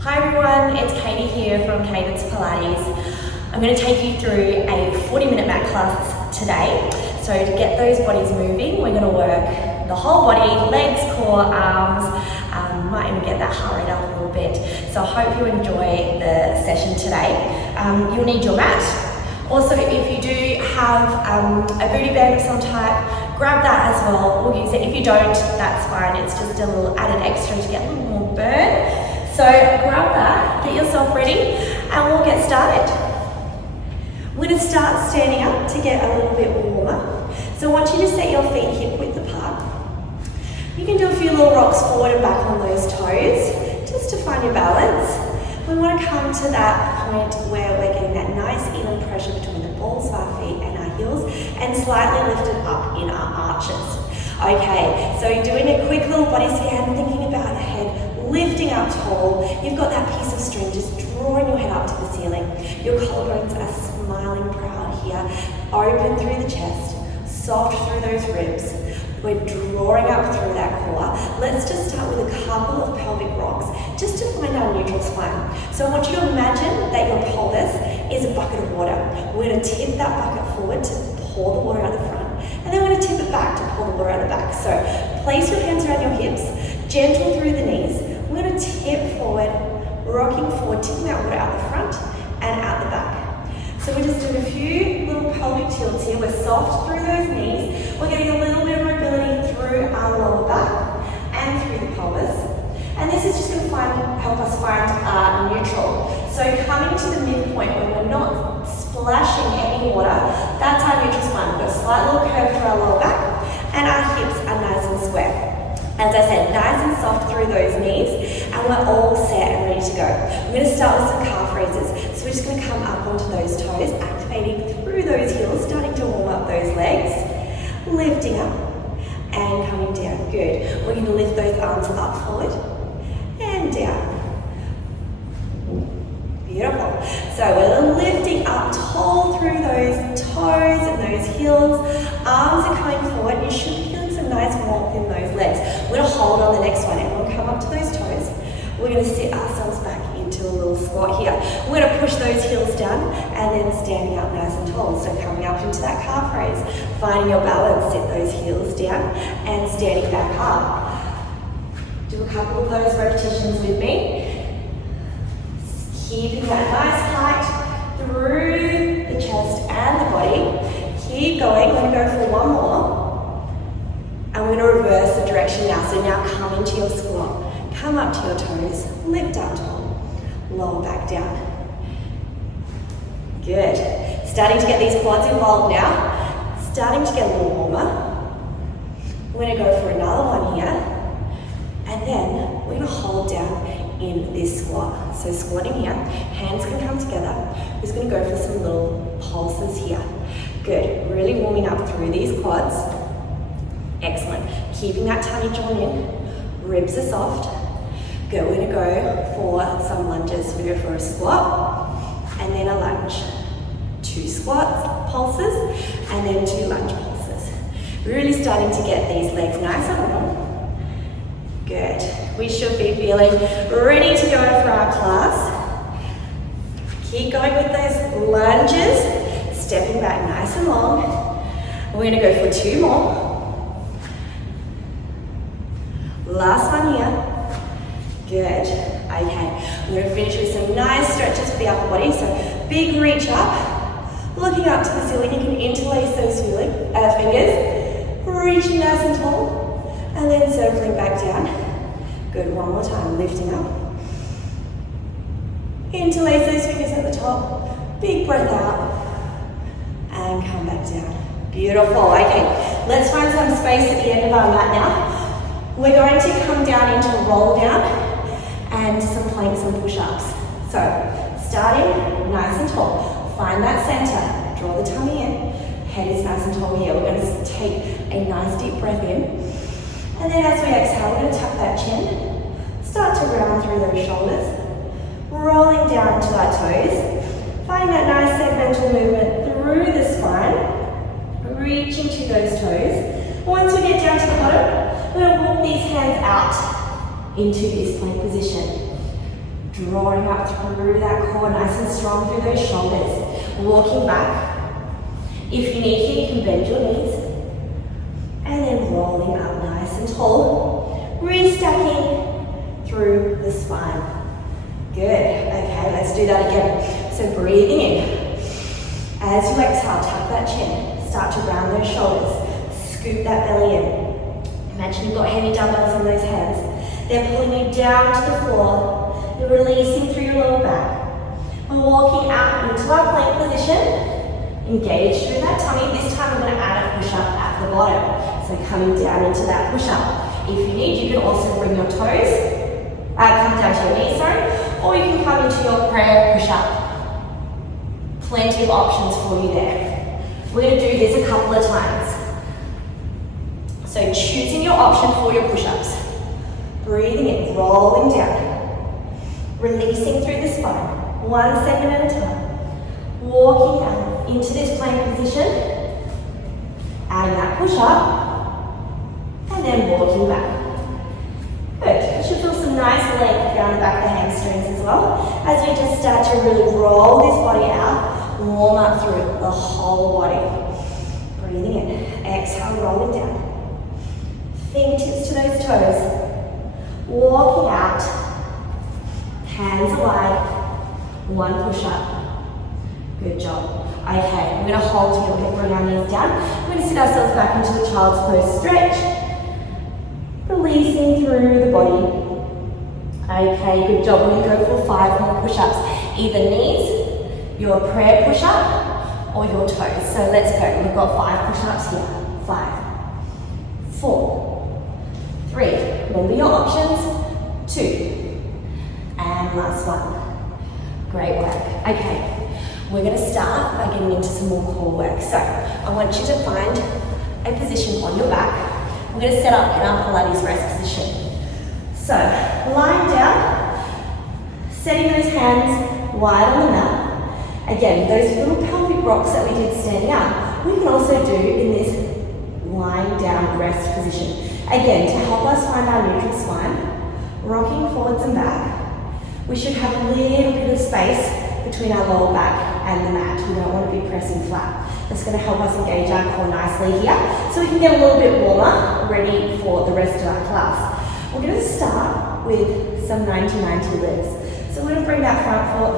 Hi everyone, it's Katie here from Cadence Pilates. I'm going to take you through a 40-minute mat class today. So to get those bodies moving, we're going to work the whole body, legs, core, arms, might even get that heart rate up a little bit. So I hope you enjoy the session today. You'll need your mat. Also, if you do have a booty band of some type, grab that as well. We'll use it. If you don't, that's fine. It's just a little added extra to get a little more burn. So grab that, get yourself ready, and we'll get started. We're going to start standing up to get a little bit warmer. So I want you to set your feet hip width apart. You can do a few little rocks forward and back on those toes, just to find your balance. We want to come to that point where we're getting that nice even pressure between the balls of our feet and our heels, and slightly lifted up in our arches. Okay, so you're doing a quick little body scan, thinking about the head, lifting up tall. You've got that piece of string just drawing your head up to the ceiling. Your collarbones are smiling proud here. Open through the chest, soft through those ribs. We're drawing up through that core. Let's just start with a couple of pelvic rocks just to find our neutral spine. So I want you to imagine that your pelvis is a bucket of water. We're going to tip that bucket forward to pour the water out the front, and then we're going to tip it back to pour the water out the back. So place your hands around your hips, gentle through the knees. We're going to tip forward, rocking forward, tipping that water out the front and out the back. So we're just doing a few little pelvic tilts here. We're soft through those knees. We're getting a little bit of mobility through our lower back and through the pelvis. And this is just going to help us find neutral. So coming to the midpoint when we're not splashing any water, that's our neutral spine. We've got a slight little curve through our lower back, and our hips are nice and square. As I said, nice and soft through those knees, and we're all set and ready to go. We're going to start with some calf raises. So we're just going to come up onto those toes, activating through those heels, starting to warm up those legs, lifting up and coming down. Good. We're going to lift those arms up forward and down. Beautiful. So we're lifting up tall through those toes and those heels. Arms are coming forward. You should be feeling some nice warmth in those legs. We're going to hold on the next one. Everyone come up to those toes. We're going to sit ourselves back into a little squat here. We're going to push those heels down and then standing up nice and tall. So coming up into that calf raise, finding your balance, sit those heels down and standing back up. Do a couple of those repetitions with me. Keeping that nice height through the chest and the body. Keep going. We're going to go for one more. And we're going to reverse the direction now. So now come into your squat. Come up to your toes. Lift up tall. Lower back down. Good. Starting to get these quads involved now. Starting to get a little warmer. We're going to go for another one here. And then we're going to hold down in this squat. So squatting here, hands can come together. We're just going to go for some little pulses here. Good, really warming up through these quads. Excellent, keeping that tummy drawn in, ribs are soft. Good, we're going to go for some lunges. We go for a squat, and then a lunge. 2 squats, pulses, and then 2 lunge pulses. Really starting to get these legs nice and warm. Good. We should be feeling ready to go for our class. Keep going with those lunges, stepping back nice and long. We're going to go for 2 more. Last one here. Good. Okay. We're going to finish with some nice stretches for the upper body. So big reach up, looking up to the ceiling. You can interlace those fingers, reaching nice and tall. And then circling back down. Good, one more time, lifting up. Interlace those fingers at the top. Big breath out. And come back down. Beautiful, okay. Let's find some space at the end of our mat now. We're going to come down into a roll down and some planks and push-ups. So, starting nice and tall. Find that center, draw the tummy in. Head is nice and tall here. We're going to take a nice deep breath in. And then as we exhale, we're going to tuck that chin, start to round through those shoulders, rolling down to our toes, finding that nice segmental movement through the spine, reaching to those toes. Once we get down to the bottom, we're going to walk these hands out into this plank position. Drawing up through that core, nice and strong through those shoulders. Walking back. If you need here, you can bend your knees. And then rolling up nice and tall. Restacking through the spine. Good. Okay, let's do that again. So breathing in. As you exhale, tuck that chin. Start to round those shoulders. Scoop that belly in. Imagine you've got heavy dumbbells in those hands. They're pulling you down to the floor. You're releasing through your lower back. We're walking out into our plank position. Engage through that tummy. This time we're going to add a push-up at the bottom. So coming down into that push-up. If you need, you can also bring your toes, come down to your knees, sorry, or you can come into your prayer push-up. Plenty of options for you there. We're going to do this a couple of times. So choosing your option for your push-ups. Breathing in, rolling down. Releasing through the spine. 1 second at a time. Walking out into this plank position. Adding that push-up. And then walking back. Good. You should feel some nice length down the back of the hamstrings as well. As we just start to really roll this body out. Warm up through the whole body. Breathing in. Exhale, rolling down. Fingertips to those toes. Walking out, hands wide, 1 push-up. Good job. Okay, we're going to hold here, we're going to bring our knees down. We're going to sit ourselves back into the child's pose stretch. Releasing through the body. Okay, good job. We're going to go for 5 more push-ups. Either knees, your prayer push-up, or your toes. So let's go. We've got 5 push-ups here. 5, 4, 3, remember your options, 2, and last one. Great work. Okay, we're going to start by getting into some more core work. So I want you to find a position on your back. We're going to set up in our Pilates rest position. So lying down, setting those hands wide on the mat. Again, those little pelvic rocks that we did standing up, we can also do in this lying down rest position. Again, to help us find our neutral spine, rocking forwards and back, we should have a little bit of space between our lower back and the mat. We don't want to be pressing flat. That's going to help us engage our core nicely here, so we can get a little bit warmer, ready for the rest of our class. We're going to start with some 90-90 lifts. So we're going to bring that front foot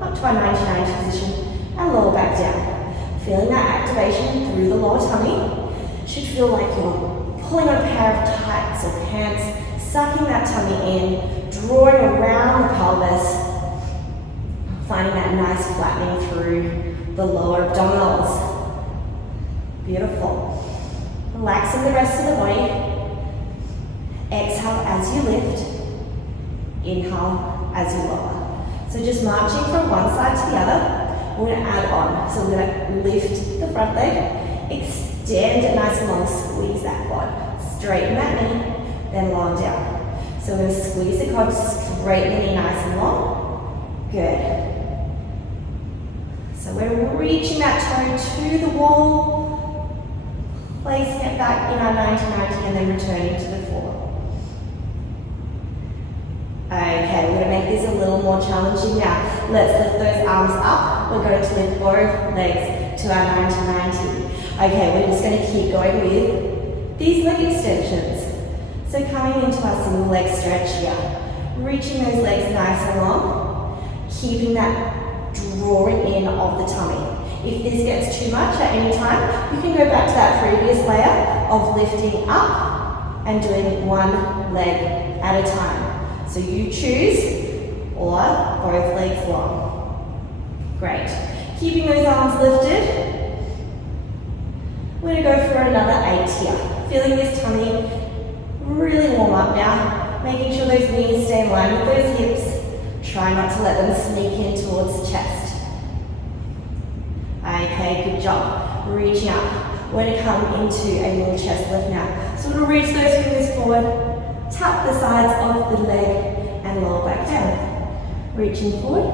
up to our 90-90 position and lower back down. Feeling that activation through the lower tummy. Should feel like you're pulling on a pair of tights or pants, sucking that tummy in, drawing around the pelvis, finding that nice flattening through the lower abdominals. Beautiful. Relaxing the rest of the body. Exhale as you lift. Inhale as you lower. So just marching from one side to the other, we're going to add on. So we're going to lift the front leg, extend it nice and long, squeeze that quad, straighten that knee, then lower down. So we're going to squeeze the quad, straighten the knee nice and long. Good. So we're reaching that toe to the wall, placing it back in our 90-90 and then returning to the floor. Okay, we're going to make this a little more challenging now. Let's lift those arms up. We're going to lift both legs to our 90-90. Okay, we're just going to keep going with these leg extensions. So coming into our single leg stretch here. Reaching those legs nice and long. Keeping that drawing in of the tummy. If this gets too much at any time, you can go back to that previous layer of lifting up and doing one leg at a time. So you choose, or both legs long. Great. Keeping those arms lifted. We're going to go for another 8 here. Feeling this tummy really warm up now. Making sure those knees stay in line with those hips. Try not to let them sneak in towards the chest. Okay, good job. Reaching up. We're going to come into a little chest lift now. So we're going to reach those fingers forward. Tap the sides of the leg and lower back down. Reaching forward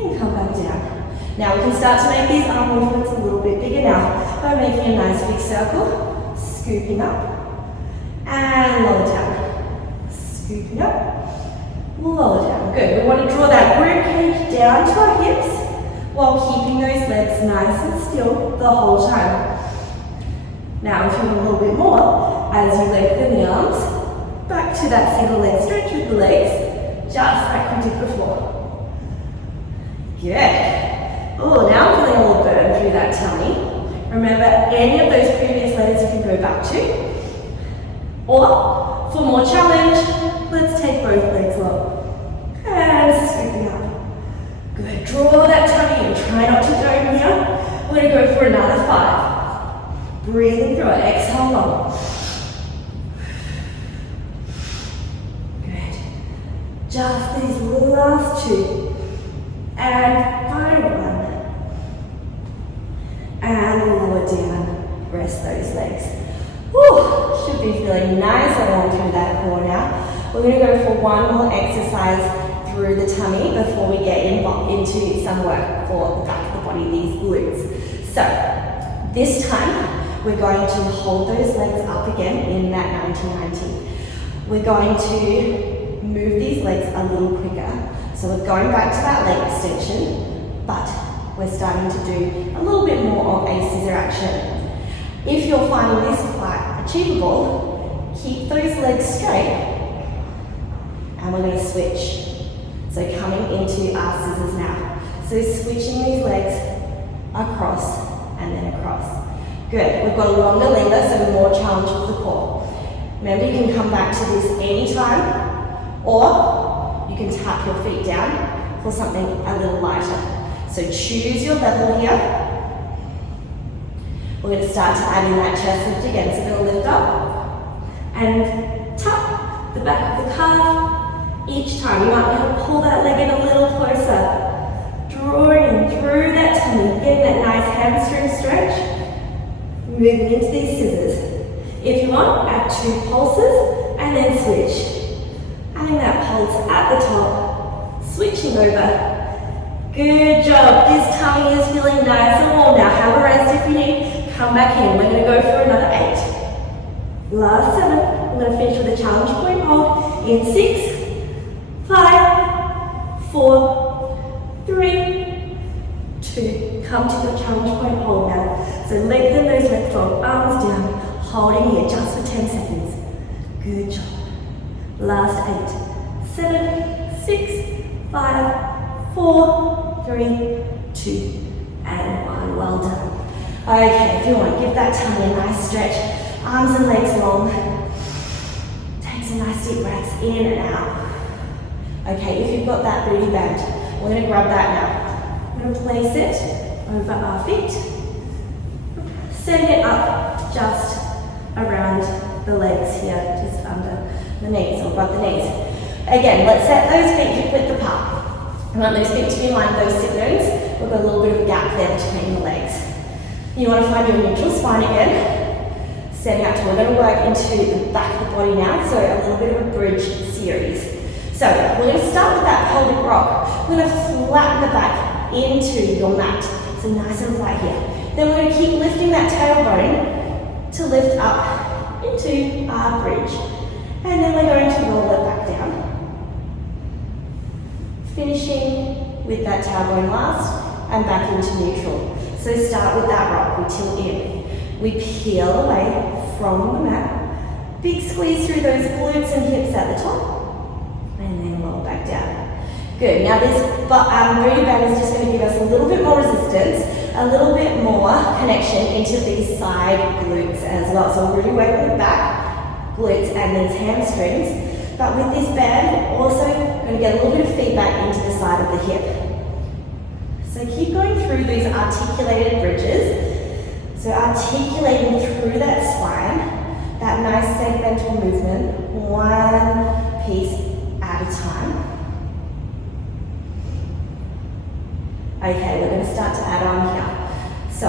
and come back down. Now we can start to make these arm movements a little bit bigger now by making a nice big circle, scooping up and lower down. Scooping up, lower down. Good. We want to draw that rib cage down to our hips while keeping those legs nice and still the whole time. Now if you want a little bit more, as you lengthen the arms, back to that single leg stretch with the legs, just like we did before. Good. Oh, now I'm feeling a little burn through that tummy. Remember, any of those previous legs you can go back to. Or, for more challenge, let's take both legs long. And scooping up. Good. Draw that tummy in. Try not to dome here. We're going to go for another 5. Breathing through it. Exhale long. Good. Just these last 2. And final 1. And lower down. Rest those legs. Whew. Should be feeling nice around through that core now. We're going to go for one more exercise through the tummy before we get into some work for the back of the body, these glutes. So, this time, we're going to hold those legs up again in that 90-90. We're going to move these legs a little quicker. So we're going back to that leg extension, but we're starting to do a little bit more of a scissor action. If you're finding this quite achievable, keep those legs straight, and we're going to switch. So coming into our scissors now. So switching these legs across and then across. Good. We've got a longer lever, so more challenge for the core. Remember, you can come back to this anytime, or you can tap your feet down for something a little lighter. So choose your level here. We're going to start to add in that chest lift again. So we're going to lift up and tap the back of the calf. Each time you might be able to pull that leg in a little closer. Drawing through that tummy, getting that nice hamstring stretch. Moving into these scissors. If you want, add 2 pulses and then switch. Adding that pulse at the top, switching over. Good job. This tummy is feeling nice and warm now. Have a rest if you need. Come back in. We're going to go for another 8. Last 7. We're going to finish with a challenge point hold in 6, 5, 4, 3, 2. Come to your challenge point hold now. So lengthen those legs long, arms down, holding here just for 10 seconds. Good job. Last 8, 7, 6, 5, 4, 3, 2, and 1. Well done. Okay, if you want to give that tummy a nice stretch, arms and legs long. Take some nice deep breaths in and out. Okay, if you've got that booty band, we're going to grab that now. We're going to place it over our feet. Setting it up just around the legs here, just under the knees or above the knees. Again, let's set those feet hip width apart. I want those feet to be in line with those sit bones. We've got a little bit of a gap there between the legs. You want to find your neutral spine again. Setting up to, we're going to work into the back of the body now, so a little bit of a bridge series. So we're going to start with that pelvic rock. We're going to flatten the back into your mat. So nice and flat here. Then we're going to keep lifting that tailbone to lift up into our bridge. And then we're going to roll it back down. Finishing with that tailbone last and back into neutral. So start with that rock, we tilt in. We peel away from the mat. Big squeeze through those glutes and hips at the top. And then roll back down. Good, now this booty band is just going to give us a little bit more resistance, a little bit more connection into these side glutes as well. So we're really working the back, glutes and these hamstrings. But with this band, we're also going to get a little bit of feedback into the side of the hip. So keep going through these articulated bridges. So articulating through that spine, that nice segmental movement, one piece at a time. Okay, we're going to start to add on here. So,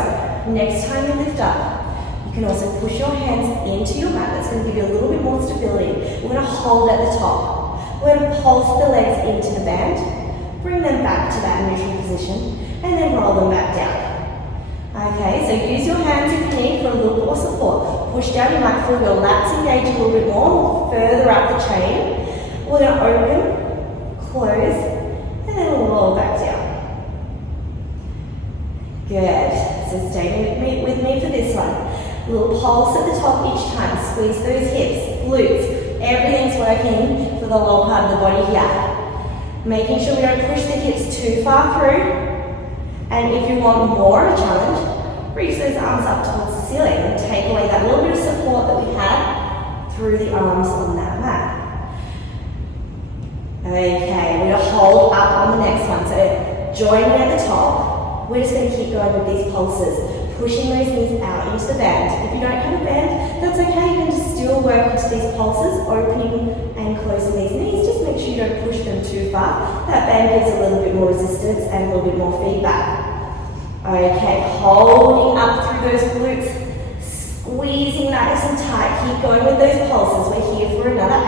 next time you lift up, you can also push your hands into your mat. That's going to give you a little bit more stability. We're going to hold at the top. We're going to pulse the legs into the band, bring them back to that neutral position, and then roll them back down. Okay, so use your hands if you need for a little more support. Push down, you might feel your lats engage a little bit more, further up the chain. We're going to open close, and then roll back down. Good. So stay with me for this one. Little pulse at the top each time. Squeeze those hips, glutes. Everything's working for the lower part of the body here. Making sure we don't push the hips too far through. And if you want more of a challenge, reach those arms up towards the ceiling and take away that little bit of support that we had through the arms on that mat. Okay, we're going to hold up on the next one. So join me at the top. We're just going to keep going with these pulses. Pushing those knees out into the band. If you don't have a band, that's okay. You can just still work into these pulses, opening and closing these knees. Just make sure you don't push them too far. That band gives a little bit more resistance and a little bit more feedback. Okay, holding up through those glutes, squeezing nice and tight. Keep going with those pulses. We're here for another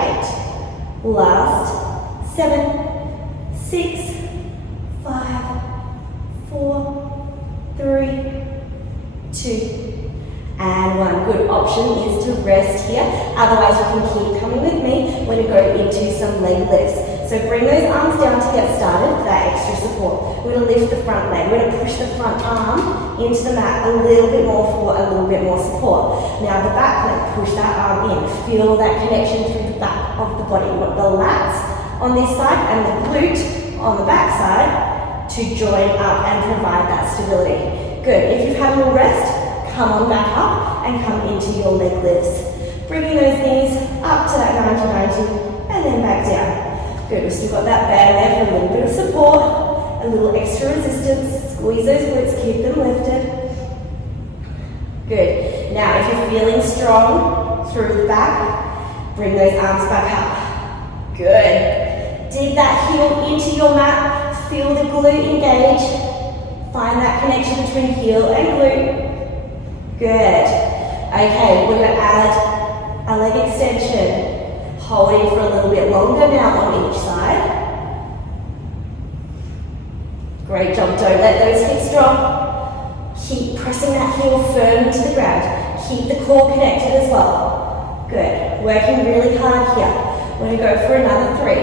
8. Last 7, 6, 5, 4, 3, 2, and 1. Good option is to rest here. Otherwise, you can keep coming with me. We're going to go into some leg lifts. So bring those arms down to get started for that extra support. We're going to lift the front leg. We're going to push the front arm into the mat a little bit more for a little bit more support. Now the back leg, push that arm in. Feel that connection through the back of the body. You want the lats on this side and the glute on the back side to join up and provide that stability. Good. If you've had a little rest, come on back up and come into your leg lifts. Bringing those knees up to that 90-90 and then back down. Good. We've still got that band there for a little bit of support, a little extra resistance. Squeeze those glutes, keep them lifted. Good. Now, if you're feeling strong through the back, bring those arms back up. Good. Dig that heel into your mat. Feel the glute engage. Find that connection between heel and glute. Good. Okay, we're going to add a leg extension. Holding for a little bit longer now on each side. Great job. Don't let those hips drop. Keep pressing that heel firm into the ground. Keep the core connected as well. Good. Working really hard here. We're going to go for another 3.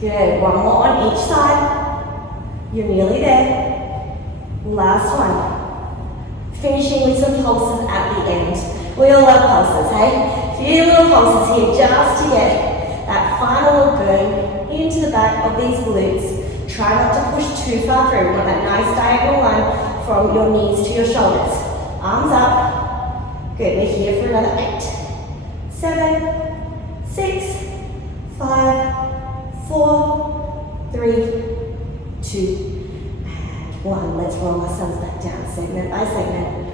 Good. One more on each side. You're nearly there. Last one. Finishing with some pulses at the end. We all love pulses, hey? Few little pulses here just to get that final little burn into the back of these glutes. Try not to push too far through. We want that nice diagonal line from your knees to your shoulders. Arms up. Good. We're here for another 8, 7, 6, 5, 4, 3, 2, and 1. Let's roll ourselves back down, segment by segment.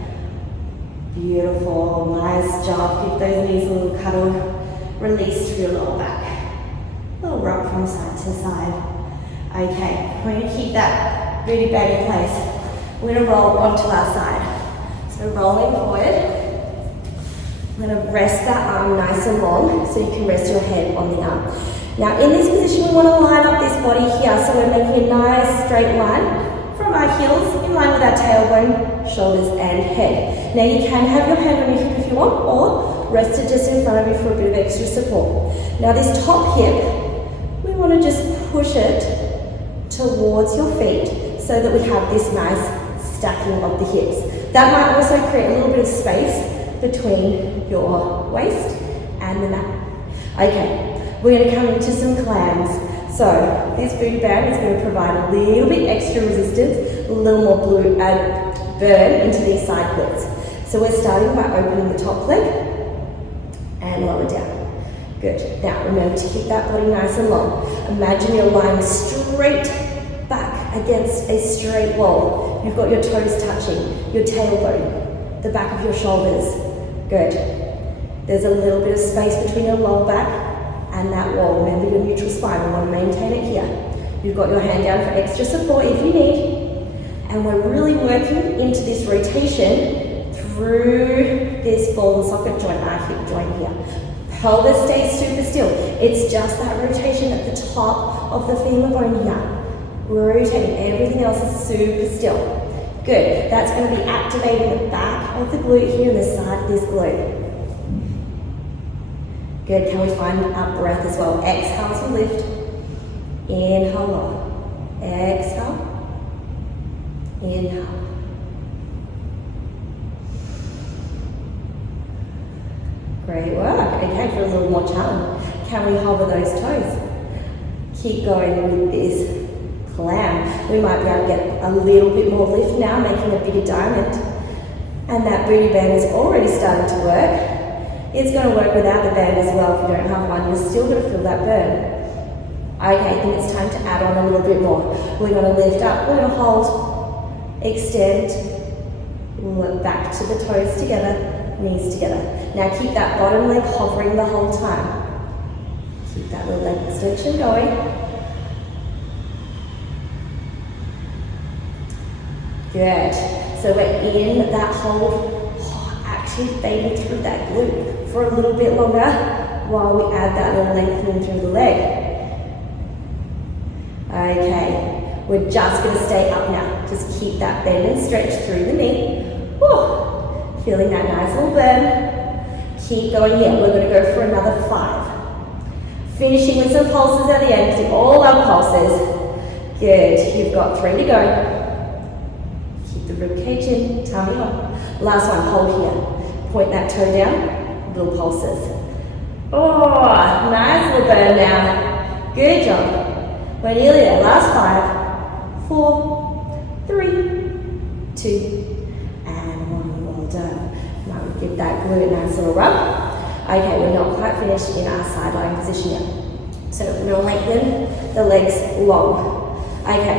Beautiful, nice job. Give those knees a little cuddle. Release through your lower back. A little rock from side to side. Okay, we're going to keep that booty bag in place. We're going to roll onto our side. So rolling forward. I'm going to rest that arm nice and long so you can rest your head on the arm. Now in this position, we want to line up this body here. So we're making a nice straight line from our heels in line with our tailbone, shoulders and head. Now you can have your hand on your hip if you want, or rest it just in front of you for a bit of extra support. Now this top hip, we want to just push it towards your feet so that we have this nice stacking of the hips. That might also create a little bit of space between your waist and the mat. Okay, we're going to come into some clams. So this booty band is going to provide a little bit extra resistance, a little more burn into these side glutes. So we're starting by opening the top leg and lower down. Good. Now remember to keep that body nice and long. Imagine you're lying straight back against a straight wall. You've got your toes touching, your tailbone, the back of your shoulders. Good. There's a little bit of space between your lower back and that wall. Remember your neutral spine. We want to maintain it here. You've got your hand down for extra support if you need. And we're really working into this rotation through this ball and socket joint, our hip joint here. Pelvis stays super still. It's just that rotation at the top of the femur bone here. Rotating. Everything else is super still. Good. That's going to be activating the back of the glute here and the side of this glute. Good, can we find our breath as well? Exhale as we lift. Inhale, lower. Exhale. Inhale. Great work. Okay, for a little more challenge. Can we hover those toes? Keep going with this clam. We might be able to get a little bit more lift now, making a bigger diamond. And that booty band is already starting to work. It's going to work without the band as well. If you don't have one, you're still going to feel that burn. Okay, then it's time to add on a little bit more. We're going to lift up, we're going to hold, extend, look back to the toes together, knees together. Now keep that bottom leg hovering the whole time. Keep that little leg extension going. Good. So we're in that hold, activating through that glute for a little bit longer while we add that little lengthening through the leg. Okay, we're just going to stay up now. Just keep that bend and stretch through the knee. Whew. Feeling that nice little burn. Keep going here. We're going to go for another 5. Finishing with some pulses at the end. Do all our pulses. Good. You've got 3 to go. Keep the rib cage in, tummy up. Last one, hold here. Point that toe down, little pulses. Oh, nice little burn now. Good job. We're nearly there. Last 5, 4, 3, 2, and 1. Well done. Now we give that glute a nice little rub. Okay, we're not quite finished in our side lying position yet. So we're going to lengthen the legs long. Okay,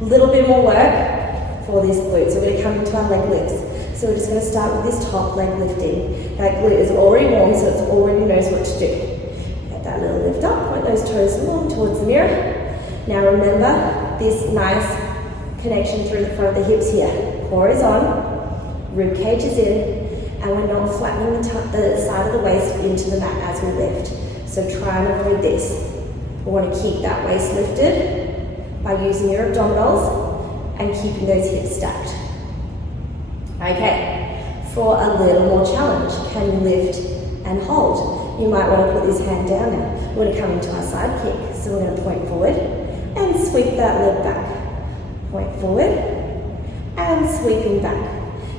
a little bit more work for this glute. So we're going to come into our leg lifts. So we're just going to start with this top leg lifting. That glute is already warm, so it already knows what to do. Get that little lift up, point those toes along towards the mirror. Now remember this nice connection through the front of the hips here. Core is on, rib cage is in, and we're not flattening the side of the waist into the mat as we lift. So try and avoid this. We want to keep that waist lifted by using your abdominals and keeping those hips stacked. Okay, for a little more challenge, can you lift and hold? You might want to put this hand down now. We're going to come into our side kick. So we're going to point forward and sweep that leg back. Point forward and sweeping back.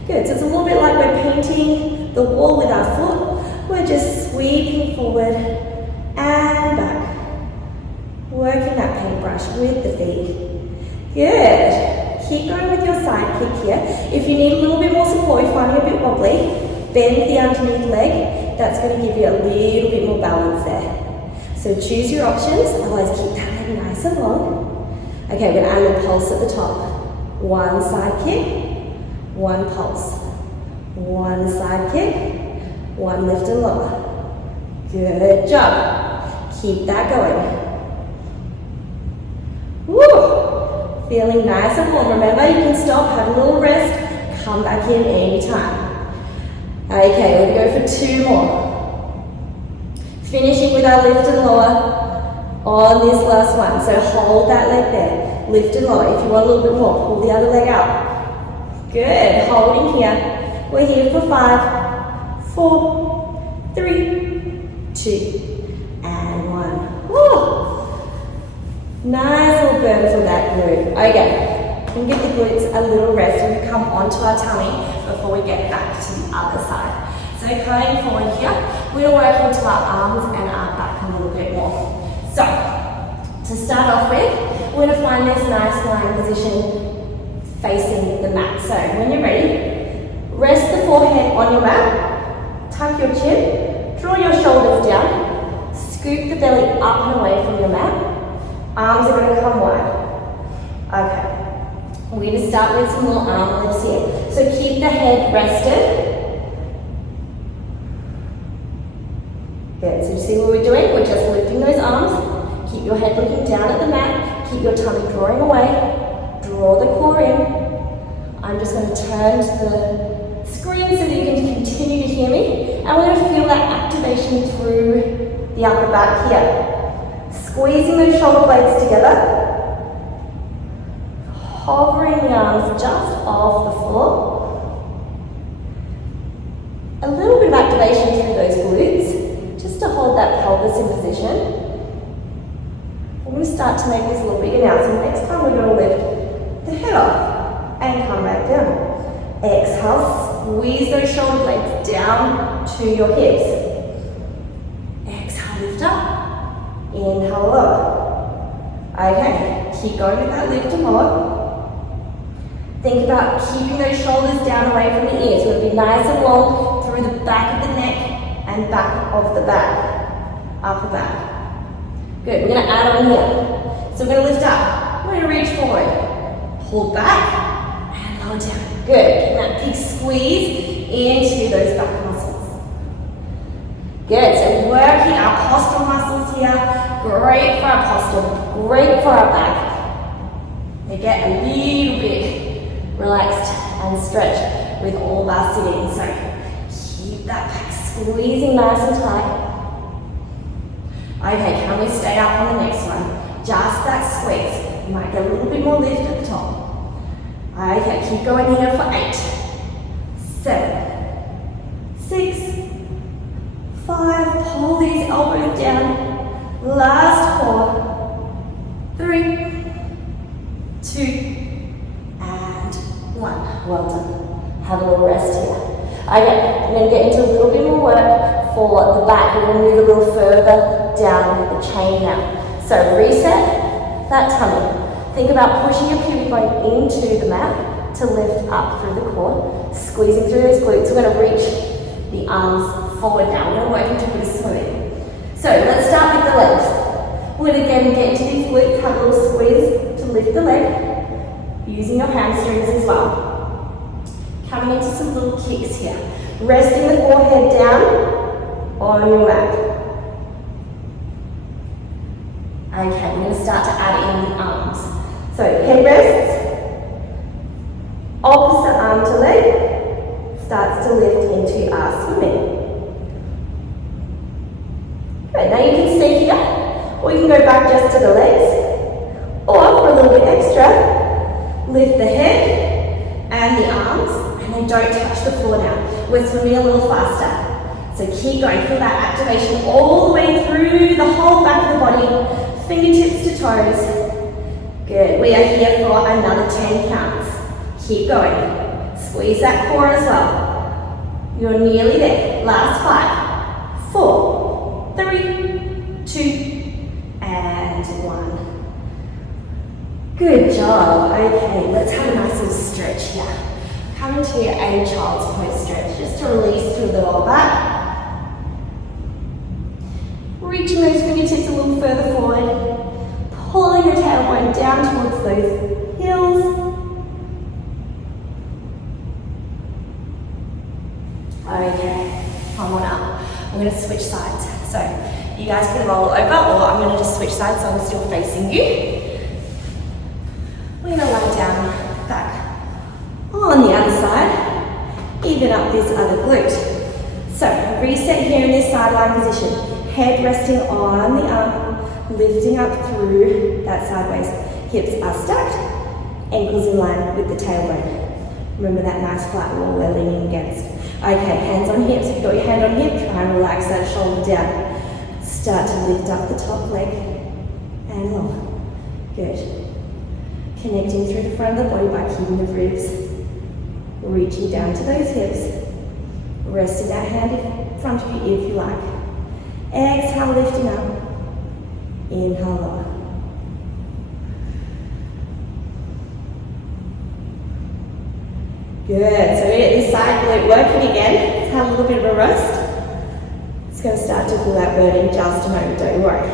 Good, so it's a little bit like we're painting the wall with our foot. We're just sweeping forward and back. Working that paintbrush with the feet. Good. Keep going with your side kick here. If you need a little bit more support, if you're finding a bit wobbly, bend the underneath leg. That's going to give you a little bit more balance there. So choose your options, otherwise keep that leg nice and long. Okay, we're going to add a little pulse at the top. 1 side kick, 1 pulse. 1 side kick, 1 lift and lower. Good job. Keep that going. Woo! Feeling nice and warm. Remember, you can stop, have a little rest, come back in anytime. Okay, we're going to go for 2 more. Finishing with our lift and lower on this last one. So hold that leg there. Lift and lower. If you want a little bit more, pull the other leg out. Good. Holding here. We're here for 5, 4, 3, 2, and 1. Woo! Nice little burn for that glute. Okay, we can give the glutes a little rest and we come onto our tummy before we get back to the other side. So coming forward here, we're working into our arms and our back a little bit more. So, to start off with, we're going to find this nice lying position facing the mat. So when you're ready, rest the forehead on your mat, tuck your chin, draw your shoulders down, scoop the belly up and away from your mat. Arms are going to come wide. Okay. We're going to start with some more arm lifts here. So keep the head rested. Good. So you see what we're doing? We're just lifting those arms. Keep your head looking down at the mat. Keep your tummy drawing away. Draw the core in. I'm just going to turn to the screen so that you can continue to hear me. And we're going to feel that activation through the upper back here. Squeezing those shoulder blades together. Hovering the arms just off the floor. A little bit of activation through those glutes. Just just to hold that pelvis in position. We're going to start to make this a little bigger now. So next time we're going to lift the head up and come back down. Exhale, squeeze those shoulder blades down to your hips. Exhale, lift up. Inhale, lower. Okay, keep going with that lift and lower. Think about keeping those shoulders down away from the ears. We'll be nice and long through the back of the neck and back of the back. Upper back. Good, we're going to add on here. So we're going to lift up. We're going to reach forward. Pull back and lower down. Good, getting that big squeeze into those back muscles. Good, so working our postural muscles here. Great for our posture, great for our back. They get a little bit relaxed and stretched with all of our sitting. So keep that back squeezing nice and tight. Okay, can we stay up on the next one? Just that squeeze. You might get a little bit more lift at the top. Okay, keep going here for 8, 7, 6, 5. Pull these elbows down. Last 4, 3, 2, and 1. Well done. Have a little rest here. Okay, I'm going to get into a little bit more work for the back. We're going to move a little further down the chain now. So reset that tummy. Think about pushing your pubic bone into the mat to lift up through the core. Squeezing through those glutes. We're going to reach the arms forward now. We're going to work into a bit of swimming. So let's start with the legs. We're going to again get into these glutes, have a little squeeze to lift the leg, using your hamstrings as well. Coming into some little kicks here. Resting the forehead down on your mat. Okay, we're going to start to add in the arms. So head rests, opposite arm to leg, starts to lift into our swimming. Good, now you can stay here, or you can go back just to the legs, or for a little bit extra, lift the head and the arms, and then don't touch the floor now. We're swimming a little faster. So keep going, feel that activation all the way through the whole back of the body, fingertips to toes. Good, we are here for another 10 counts. Keep going. Squeeze that core as well. You're nearly there. Last 5, 4, 3, 2, and 1. Good job. Okay, let's have a nice little stretch here. Come into a child's pose stretch, just to release through the lower back. Reaching those fingertips a little further forward. Pulling the tailbone down towards those heels. Okay, come on up. I'm going to switch sides. So you guys can roll over, or I'm going to just switch sides so I'm still facing you. We're going to lie down back on the other side. Even up this other glute. So reset here in this sideline position. Head resting on the arm, lifting up through that sideways. Hips are stacked, ankles in line with the tailbone. Remember that nice flat wall we're leaning against. Okay, hands on hips. If you've got your hand on hip, try and relax that shoulder down. Start to lift up the top leg and lower. Good. Connecting through the front of the body by keeping the ribs. Reaching down to those hips. Resting that hand in front of you if you like. Exhale, lifting up. Inhale, lower. Good, so we get this side glute working again. Let's have a little bit of a rest. It's going to start to feel that burn in just a moment, don't worry.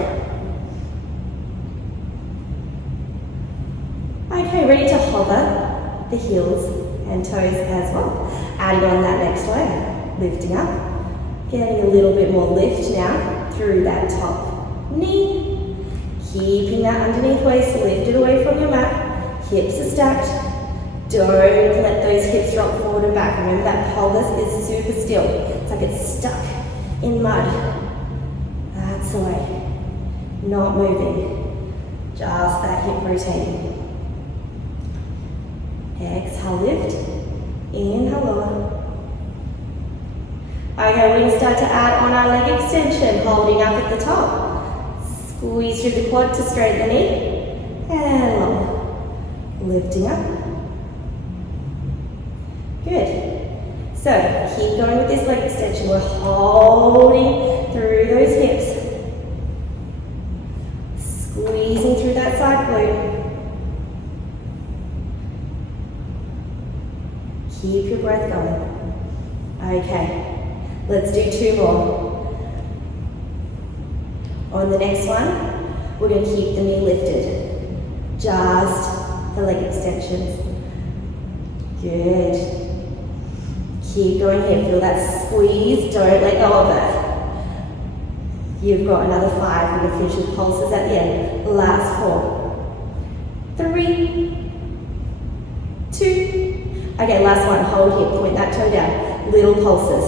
Okay, ready to hover the heels and toes as well. Adding on that next layer, lifting up. Getting a little bit more lift now through that top knee. Keeping that underneath waist lifted away from your mat. Hips are stacked. Don't let those hips drop forward and back. Remember that pelvis is super still. It's like it's stuck in mud. That's the way. Not moving. Just that hip rotating. Exhale, lift. Inhale, lower. Okay, we're going to start to add on our leg extension, holding up at the top. Squeeze through the quad to straighten the knee. And long. Lifting up. Good. So, keep going with this leg extension. We're holding through those hips. Squeezing through that side glute. Keep your breath going. Okay, let's do 2 more. On the next one, we're going to keep the knee lifted. Just the leg extensions. Good. Keep going here. Feel that squeeze. Don't let go of it. You've got another 5. We're going to finish with pulses at the end. Last 4. 3. 2. Okay, last one. Hold here. Point that toe down. Little pulses.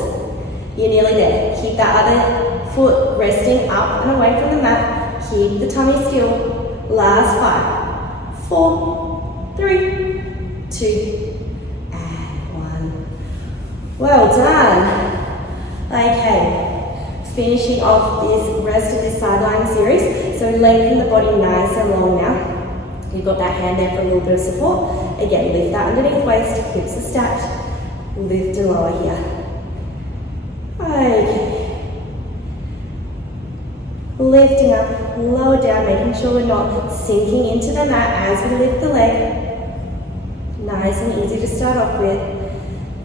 You're nearly there. Keep that other foot resting up and away from the mat. Keep the tummy still. Last 5. 4. 3. 2. And 1. Well done. Okay. Finishing off this rest of this sideline series. So lengthen the body nice and long now. You've got that hand there for a little bit of support. Again, lift that underneath waist, hips are stacked. Lift and lower here. Okay. Lifting up, lower down, making sure we're not sinking into the mat as we lift the leg. Nice and easy to start off with.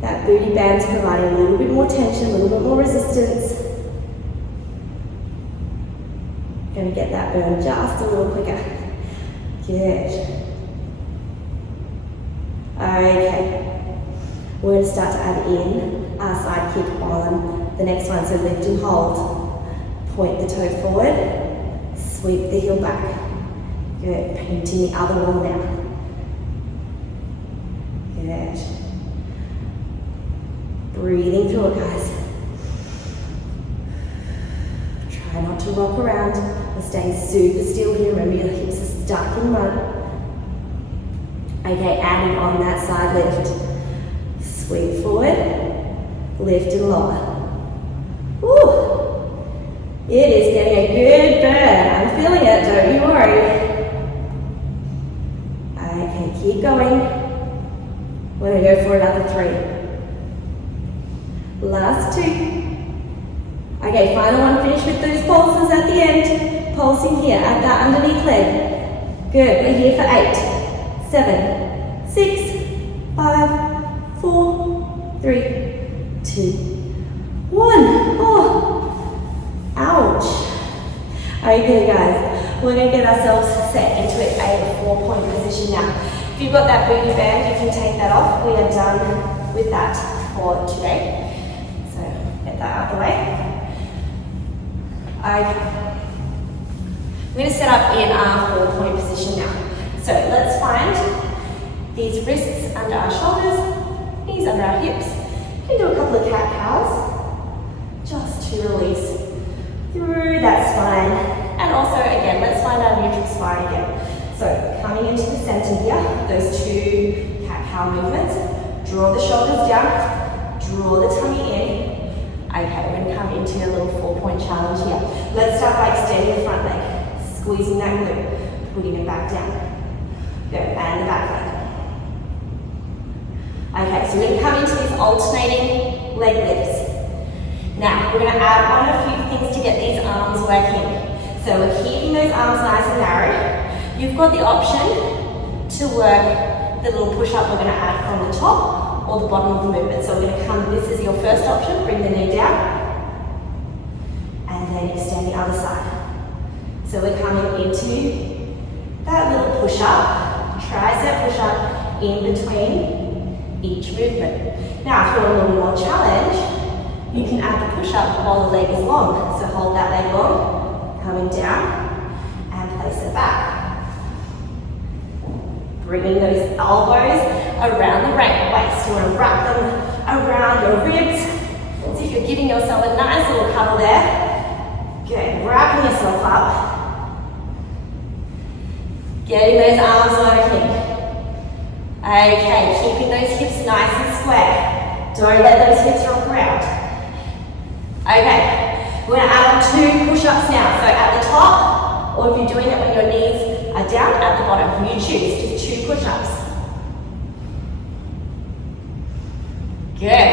That booty band's providing a little bit more tension, a little bit more resistance. Going to get that burn just a little quicker. Good. Okay. We're going to start to add in our side kick on the next one. So lift and hold. Point the toe forward. Sweep the heel back. Good. Painting the other wall now. Good. Breathing through it, guys. Try not to rock around. We're staying super still here. Remember, your hips are stuck in mud. Okay, adding on that side lift. Sweep forward, lift and lower. Woo! It is getting a good burn. I'm feeling it, don't you worry. Okay, keep going. We're going to go for another 3. Last 2. Okay, final one, finish with those pulses at the end. Pulsing here at that underneath leg. Good, we're here for 8, 7, 6, 5, 4, 3, 2, 1. Oh, ouch. Okay guys, we're going to get ourselves set into a 4-point position now. If you've got that booty band, you can take that off. We are done with that for today. So get that out of the way. Okay. We're going to set up in our 4-point position now. So let's find these wrists under our shoulders, knees under our hips. You can do a couple of cat-cows just to release through that spine. And also, again, let's find our neutral spine again. So coming into the center here, those 2 cat-cow movements. Draw the shoulders down, draw the tummy in. Okay, we're going to come into a little 4-point challenge here. Let's start by extending the front leg, squeezing that glute, putting it back down. Good, and the back leg. Okay, so we're going to come into these alternating leg lifts. Now, we're going to add on a few things to get these arms working. So we're keeping those arms nice and narrow. You've got the option to work the little push-up we're going to add from the top or the bottom of the movement. So we're going to come, this is your first option, bring the knee down, and then extend the other side. So we're coming into that little push-up, tricep push-up in between each movement. Now, if you want a little more challenge, you can add the push-up while the leg is long. So hold that leg long, coming down, and place it back. Bringing those elbows around the waist. You want to wrap them around your ribs. So if you're giving yourself a nice little cuddle there, good. Wrapping yourself up. Getting those arms working. Okay, keeping those hips nice and square. Don't let those hips rock around. Okay, we're gonna add on 2 push-ups now. So at the top, or if you're doing it when your knees are down, at the bottom, you choose, just 2 push-ups. Good.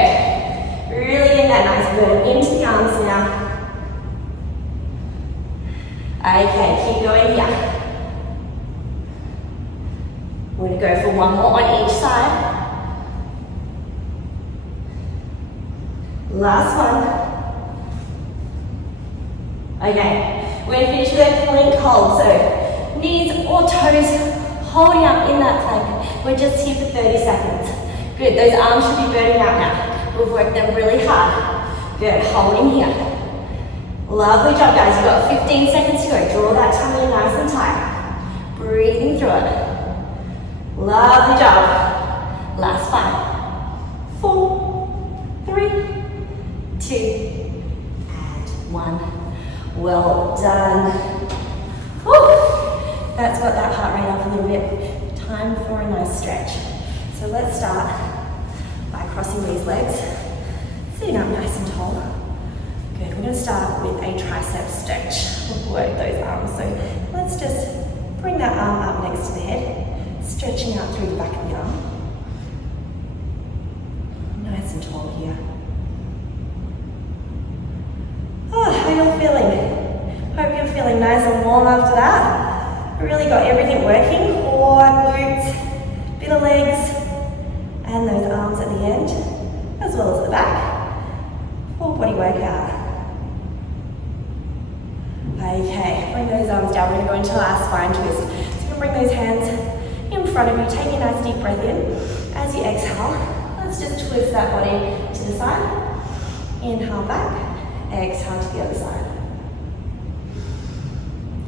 Really get that nice burn into the arms now. Okay, keep going here. We're going to go for 1 more on each side. Last one. Okay, we're going to finish with a plank hold. So knees or toes holding up in that plank. We're just here for 30 seconds. Good, those arms should be burning out now. We've worked them really hard. Good, holding here. Lovely job, guys. You've got 15 seconds to go. Draw that tummy nice and tight. Breathing through it. Lovely job. Last 5, 4, 3, 2, and 1. Well done. Woo. That's got that heart rate up a little bit. Time for a nice stretch. So let's start by crossing these legs, sitting up nice and tall. Good, we're going to start with a tricep stretch. We'll work those arms. So let's just bring that arm up next to the head, stretching out through the back of the arm. Nice and tall here. Oh, how are you feeling? Hope you're feeling nice and warm after that. Really got everything working. Core, glutes, bit of legs, and those arms at the end, as well as the back. Full body workout. Okay, bring those arms down. We're going to go into our spine twist. So you can bring those hands in front of you. Take a nice deep breath in. As you exhale, let's just twist that body to the side. Inhale back, exhale to the other side.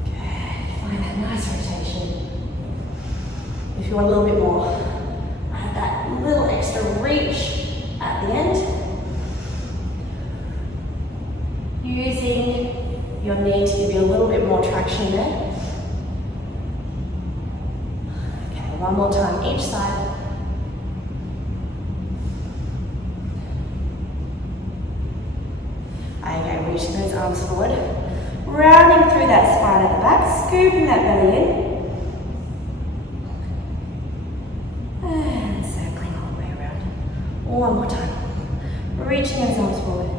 Good, find that nice rotation. If you want a little bit more, add that little extra reach at the end. Using your knee to give you a little bit more traction there. Okay, one more time each side. Okay, reaching those arms forward. Rounding through that spine at the back, scooping that belly in. And circling all the way around. One more time. Reaching those arms forward.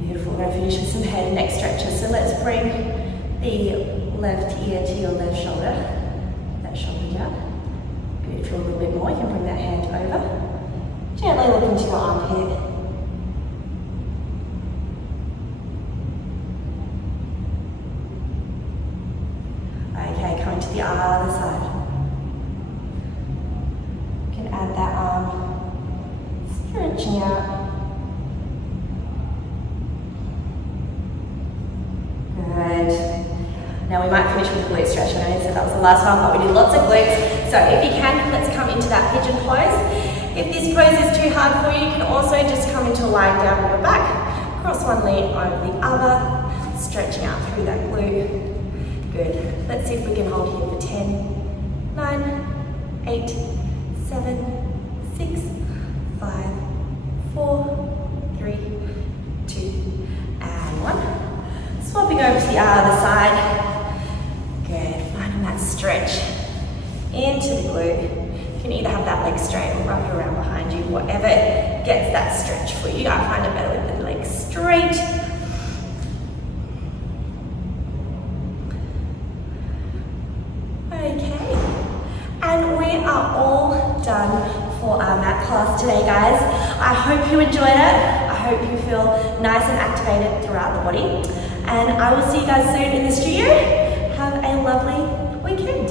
Beautiful. We're going to finish with some head and neck stretches. So let's bring the left ear to your left shoulder. That shoulder down. Good. If you want a little bit more, you can bring that hand over. Gently look into your armpit. Okay, coming to the other side. You can add that arm, stretching out. Good. Now we might finish with a glute stretch. I know you said that was the last one, but we did lots of glutes. So if you can, let's come into that pigeon pose. If this pose is too hard for you, you can also just come into lying down on your back, cross one leg over the other, stretching out through that glute. Good. Let's see if we can hold here for 10, 9, 8, 7, 6, 5, 4, 3, 2, and 1. Swapping over to the other side. Good. Finding that stretch into the glute. You can either have that leg straight or wrap it around behind you, whatever gets that stretch for you. I find it better with the leg straight. Okay, and we are all done for our mat class today, guys. I hope you enjoyed it. I hope you feel nice and activated throughout the body. And I will see you guys soon in the studio. Have a lovely weekend.